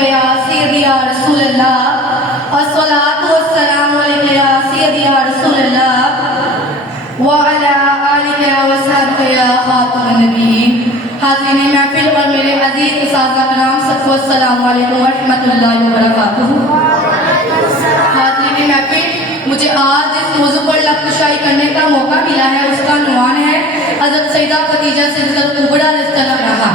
अलैका या सय्यदी या रसूल अल्लाह, अस्सलातु वस्सलामु अलैका या सय्यदी या रसूल अल्लाह व अला आलिका व सहबिका या खातमुन नबीय्यीन। हाज़रीन महफिल और मेरे अजीज उस्ताद कराम सबको अस्सलामु अलैकुम व रहमतुल्लाहि व बरकातुहू। हाज़रीन महफिल, मुझे आज इस मौजू पर लफ्ज़शाई करने का मौका मिला है, उसका उन्वान है हज़रत सैयदा खदीजा सिद्दीक़ा कुबरा रज़ियल्लाहु अन्हा।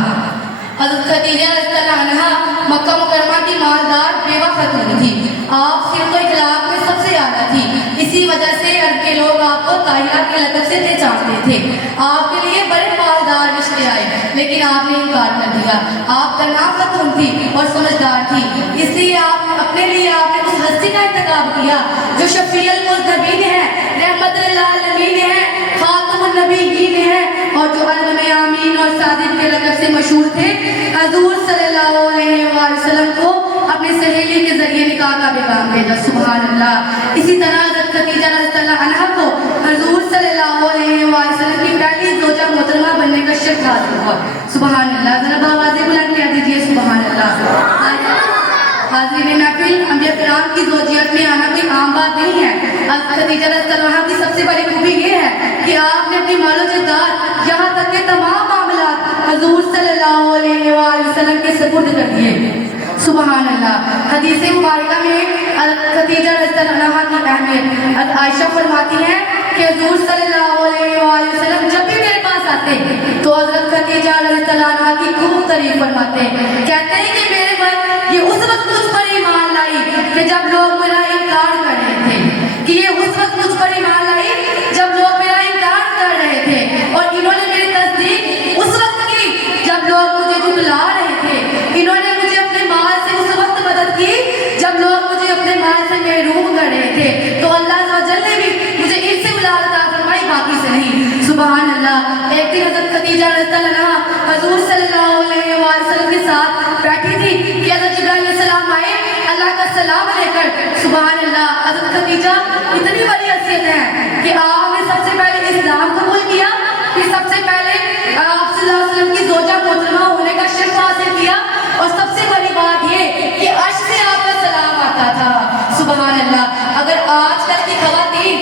हज़रत खदीजा रज़ियल्लाहु अन्हा मक्का मुकर्रमा की मालदार बेवा खातून थी। आप सिर्फ इखलाक में सबसे आला थी, इसी वजह से अरब के लोग आपको ताहिरा के लक़ब से पहचानते थे। आपके लिए बड़े मालदार रिश्ते आए, लेकिन आपने इनकार कर दिया। आप तन्हा खातून थी और समझदार थी, इसलिए आप अपने लिए आपने उस हस्ती का इंतखाब किया जो शफ़ीउल मुज़नबीन है, रहमतुल लिल आलमीन है, खातमुन नबिय्यीन है, और जो अरब में आमीन और सादिक के लक़ब से मशहूर थे। हुज़ूर सल्लल्लाहु अलैहि वसल्लम को अपनी सहेली के जरिए निकाह का पैगाम भेजा। सुभान अल्लाह। इसी तरह हज़रत खदीजा रज़ियल्लाहु अन्हा को हुज़ूर सल्लल्लाहु अलैहि वसल्लम की पहली ज़ौजा मोहतरमा बनने का शर्फ हासिल हुआ। सुभान अल्लाह। ज़रा आवाज़ें बुलंद कर दीजिए सुभान अल्लाह। हाज़रीन महफिल, अंबिया किराम की ज़ौजियत में आना कोई आम बात नहीं है। खदीजा रज़ियल्लाहु अन्हा की सबसे बड़ी खूबी ये है कि आपने अपनी मालो जायदाद यहाँ तक के तमाम मामलात हुज़ूर सल्लल्लाहु अलैहि वसल्लम के सुपुर्द कर दिए। सुभान अल्लाह। हदीस मुबारका में खदीजा रज़ियल्लाहु अन्हा की अहमियत आयशा फरमाती हैं कि हुज़ूर सल्लल्लाहु अलैहि वसल्लम जब भी मेरे पास आते तो हज़रत खदीजा रज़ियल्लाहु अन्हा की खूब तारीफ फरमाते। कहते हैं कि मेरे वक्त ये उस वक्त मुझ पर ईमान लाई कि जब लोग मेरा इनकार कर रहे थे, कि ये उस वक्त मुझ पर ईमान लाई जब लोग मेरा इनकार कर रहे थे, और इन्होंने मेरी तस्दीक उस वक्त की जब लोग मुझे झुठला रहे थे। इन्होंने मुझे अपने माल से उस वक्त मदद की जब लोग मुझे अपने माल से महरूम कर रहे थे। तो अल्लाह अज़्ज़ व जल्ल ने भी मुझे इनसे औलाद अता फरमाई, बाकी से नहीं। सुभान अल्लाह। एक दिन हज़रत खदीजा रज़ियल्लाहु अन्हा हुज़ूर सल्लल्लाहु अलैहि वसल्लम के साथ बैठी थी कि हज़रत जिब्राइल अलैहिस्सलाम आए अल्लाह का सलाम लेकर। सुभान अल्लाह। हज़रत खदीजा इतनी बड़ी हसीयत है कि आपने सबसे पहले इस्लाम कबूल किया, फिर सबसे पहले आप सल्लल्लाहु अलैहि वसल्लम की ज़ौजा मोहतरमा होने का शर्फ हासिल किया, और सबसे बड़ी बात ये कि अर्श से आपका सलाम आता था। सुभान अल्लाह। अगर आजकल की ख़वातीन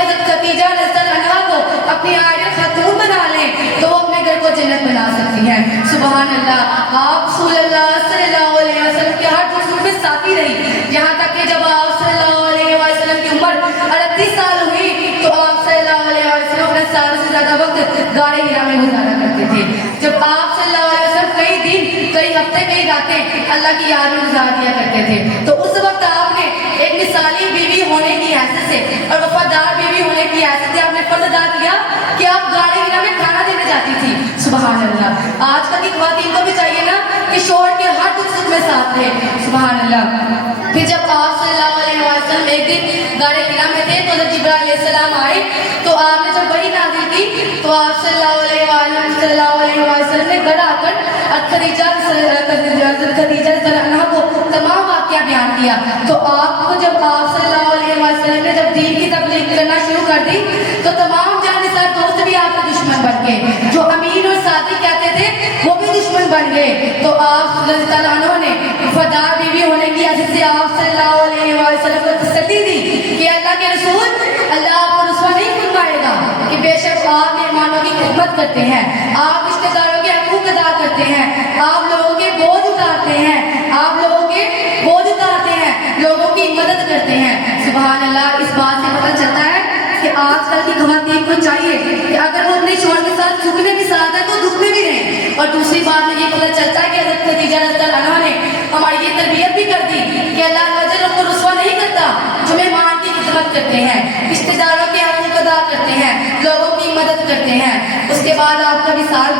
हज़रत खदीजा रज़ियल्लाहु अन्हा को अपनी आइडियल खातून बना लें तो वो अपने घर को जन्नत बना सकती हैं। सुभान अल्लाह। आप सल्लल्लाहु अलैहि वसल्लम के हर दुख में साथी रही, यहाँ तक कि जब आप सल्लल्लाहु अलैहि वसल्लम की उम्र 38 साल हुई तो आप सल्लल्लाहु अलैहि वसल्लम अपने साल से ज़्यादा वक्त गारे हिरा में गुजारा करते थे। जब आप सल्लल्लाहु अलैहि वसल्लम कई दिन, कई हफ्ते, कई रातें अल्लाह की याद में गुजार दिया करते थे, तो उस वक्त आपने एक मिसाली बीवी होने की हैसियत से और वफादार बीवी होने की हैसियत से आपने फर्ज अदा किया कि आप गारे हिरा में खाना देने जाती थी। सुभान अल्लाह। आजकल की ख़वातीन को भी चाहिए ना कि शौहर के हर दुख सुख में साथ रहे। सुभान अल्लाह। फिर जब आप सल्लल्लाहु अलैहि वसल्लम एक दिन गारे हिरा में थे तो जब जिब्राइल अलैहिस्सलाम आए तो आपने जब वही नाज़िल की तो आप सल्लल्लाहु अलैहि वसल्लम ने घर आकर खदीजा रज़ियल्लाहु अन्हा को तमाम वाक़या बयान किया। तो आपको जब आप सल्लल्लाहु अलैहि वसल्लम ने जब दीन की तबलीग करना शुरू कर दी तो तमाम जानिसार दोस्त भी आपके दुश्मन बन गए, जो अमीन और सादिक कहते थे वो भी दुश्मन बन गए। तो आप रज़ियल्लाहु अन्हु ने वफादार बीवी होने की वजह से आप सल्लल्लाहु अलैहि वसल्लम को तसल्ली दी कि अल्लाह के रसूल, अल्लाह आपको रुसवा नहीं फरमाएगा कि बेशक आप मेहमानों की खिदमत करते हैं, आप रिश्तेदारों के हकूक़ अदा करते हैं, आप लोगों के बोझ उतारते हैं, आप लोगों के बोझ उतारते हैं, लोगों की मदद करते हैं। सुभान अल्लाह। इस बात से पता चलता है कि आजकल की ख़वातीन को चाहिए कि अगर वो अपने शौहर के साथ सुख में भी साथ है तो दुख में भी रहें। और दूसरी बात में ये पता चलता है कि हज़रत खदीजा रज़ियल्लाहु अन्हा ने हमारी ये तरबियत भी कर दी कि अल्लाह वजल को रुसवा नहीं करता जो मेहमान की खिदमत करते हैं, रिश्तेदारों के हक़ूक़ अदा करते हैं, लोगों की मदद करते हैं। उसके बाद आपका विसाल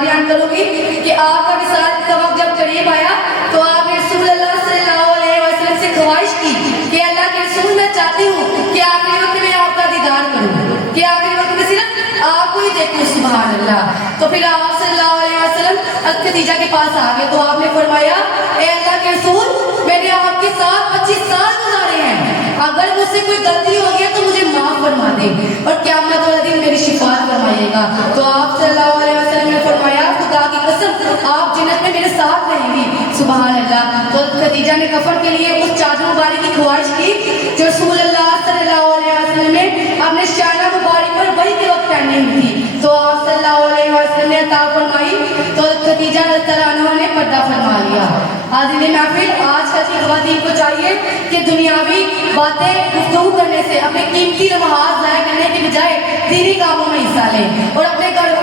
बयान करूँगी कि आपका विसाल का वक्त जब करीब आया तो आपने रसूलुल्लाह सल्लल्लाहु अलैहि वसल्लम से ख्वाहिश की कि अल्लाह के रसूल, मैं चाहती हूँ कि आखिरी वक्त में आपका दीदार करूँ, कि आखिरी वक्त में सिर्फ आपको ही देखूँ। सुभान अल्लाह। तो फिर आप सल्लल्लाहु अलैहि वसल्लम खदीजा के पास आ गए तो आपने फरमाया, ए अल्लाह के रसूल, मैंने आपके साथ 25 साल गुजारे हैं, अगर मुझसे कोई गलती हो गई तो मुझे माफ़ फरमा दे और क़यामत वाले दिन मेरी शिफाअत फरमाइएगा। तो आप सल्लल्लाहु अलैहि वसल्लम ने फरमाया, खुदा की कसम आप जन्नत में मेरे साथ रहेंगी। سبحان اللہ. تو خدیجہ نے کفن کے لیے اس چادر مبارک کی خواہش کی جو رسول اللہ صلی اللہ علیہ وسلم نے اپنے شانہ مبارک پر وہی کے وقت پہنی ہوئی تھی. تو آپ صلی اللہ علیہ وسلم نے عطا فرمائی تو خدیجہ رضی اللہ عنہا نے پردہ فرما لیا. حاضرین محفل، آج کل کی خواتین کو چاہیے کہ دنیاوی باتیں گفتگو کرنے سے اپنے قیمتی لمحات ضائع کرنے کے بجائے دینی کاموں میں حصہ لیں اور اپنے گھر